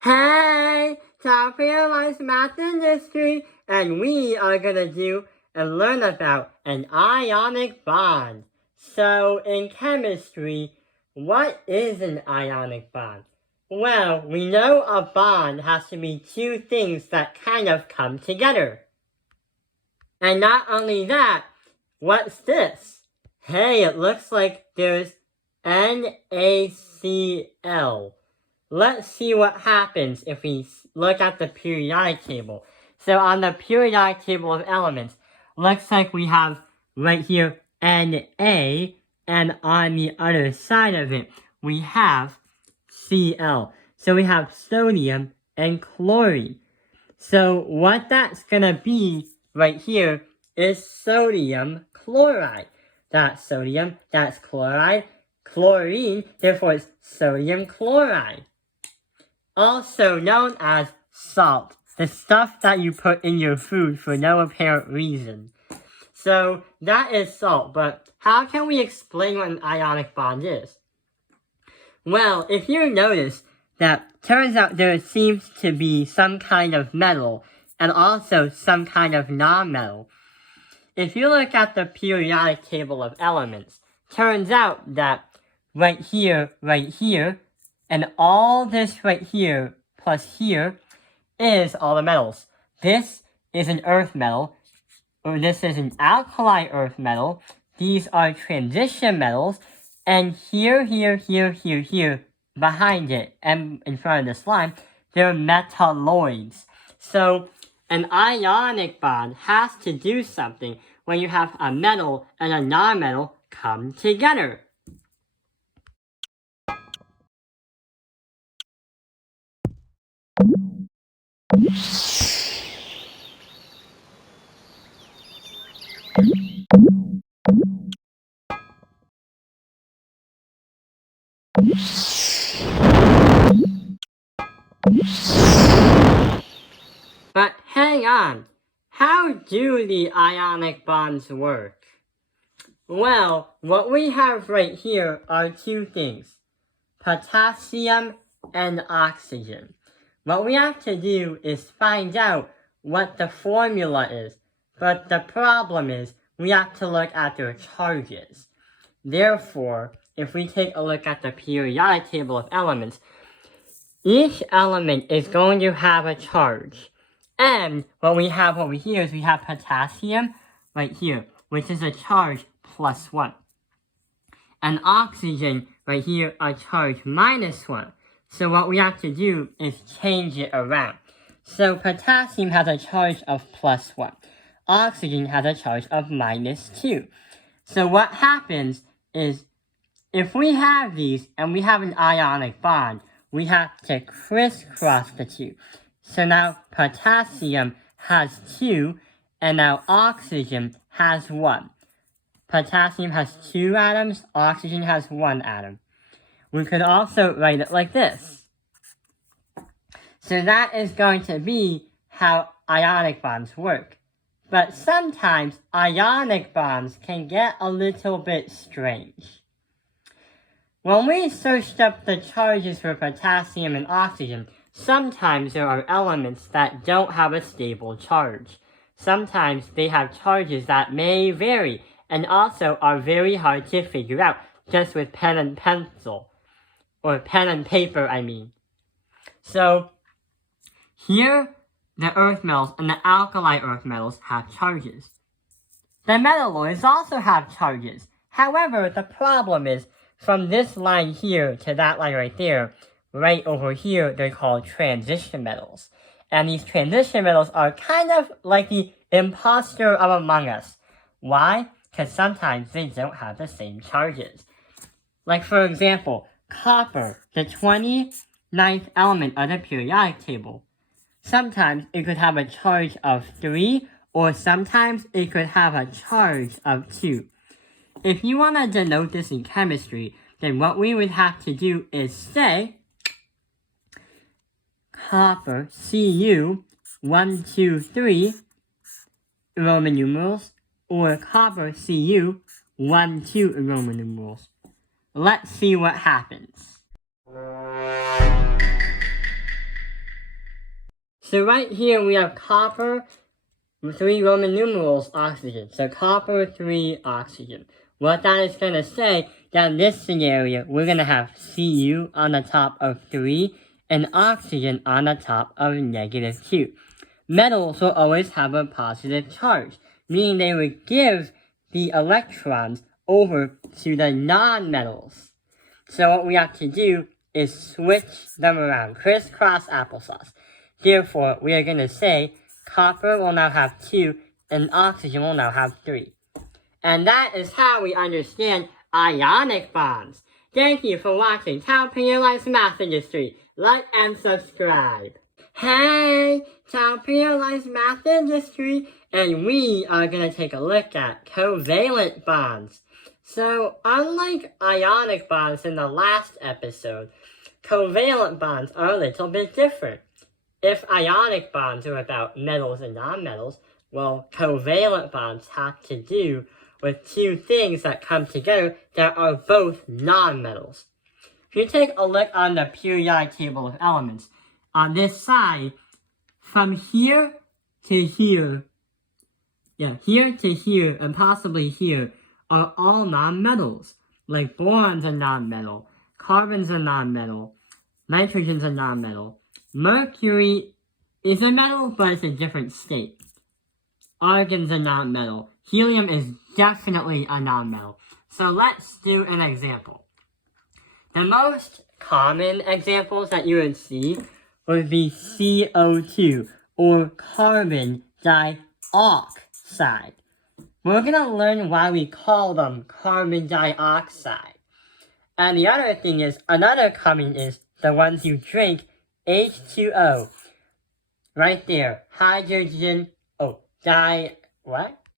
Hey, top realized math industry, and we are gonna do and learn about an ionic bond. So, in chemistry, what is an ionic bond? Well, we know a bond has to be two things that kind of come together. And not only that, what's this? Hey, it looks like there's NaCl. Let's see what happens if we look at the periodic table. So on the periodic table of elements, looks like we have right here Na, and on the other side of it, we have Cl. So we have sodium and chlorine. So what that's gonna be right here is sodium chloride. That's sodium, that's chloride, chlorine, therefore it's sodium chloride. Also known as salt, the stuff that you put in your food for no apparent reason. So that is salt, but how can we explain what an ionic bond is? Well, if you notice that turns out there seems to be some kind of metal and also some kind of non-metal. If you look at the periodic table of elements, turns out that right here, and all this right here plus here is all the metals. This is an earth metal, or this is an alkali earth metal. These are transition metals, and here, behind it, and in front of this line, they're metalloids. So, an ionic bond has to do something when you have a metal and a non-metal come together. But hang on, how do the ionic bonds work? Well, what we have right here are two things, potassium and oxygen. What we have to do is find out what the formula is, but the problem is we have to look at their charges. Therefore, if we take a look at the periodic table of elements, each element is going to have a charge. And what we have over here is we have potassium right here, which is a charge +1. And oxygen right here, a charge -1. So what we have to do is change it around. So potassium has a charge of +1. Oxygen has a charge of -2. So what happens is, if we have these and we have an ionic bond, we have to crisscross the two. So now potassium has 2, and now oxygen has 1. Potassium has 2 atoms, oxygen has 1 atom. We could also write it like this. So that is going to be how ionic bonds work. But sometimes ionic bonds can get a little bit strange. When we searched up the charges for potassium and oxygen, sometimes there are elements that don't have a stable charge. Sometimes they have charges that may vary and also are very hard to figure out just with pen and pencil. Or pen and paper, I mean. So, here, the earth metals and the alkali earth metals have charges. The metalloids also have charges. However, the problem is, from this line here to that line right there, right over here, they're called transition metals. And these transition metals are kind of like the imposter of Among Us. Why? Because sometimes they don't have the same charges. Like for example, copper, the 29th element of the periodic table. Sometimes it could have a charge of 3, or sometimes it could have a charge of 2. If you want to denote this in chemistry, then what we would have to do is say copper, Cu, 1, 2, 3, Roman numerals, or copper, Cu, 1, 2 Roman numerals. Let's see what happens. So right here we have copper, 3 Roman numerals, oxygen. So copper, 3, oxygen. What that is going to say, that in this scenario, we're going to have Cu on the top of 3 and oxygen on the top of -2. Metals will always have a positive charge, meaning they would give the electrons over to the non-metals. So what we have to do is switch them around, crisscross applesauce. Therefore, we are going to say copper will now have 2 and oxygen will now have 3. And that is how we understand ionic bonds. Thank you for watching How Realize Math Industry. Like and subscribe. Hey, How Realize Math Industry, and we are going to take a look at covalent bonds. So, unlike ionic bonds in the last episode, covalent bonds are a little bit different. If ionic bonds are about metals and nonmetals, well, covalent bonds have to do with 2 things that come together that are both nonmetals. If you take a look on the periodic table of elements, on this side, from here to here, here to here, and possibly here, are all nonmetals. Like boron's a nonmetal, carbon's a nonmetal, nitrogen's a nonmetal, mercury is a metal, but it's a different state. Argon's a nonmetal. Helium is definitely a nonmetal. So let's do an example. The most common examples that you would see would be CO2, or carbon dioxide. We're going to learn why we call them carbon dioxide. And the other thing is, another common is the ones you drink, H2O. Right there, hydrogen, what?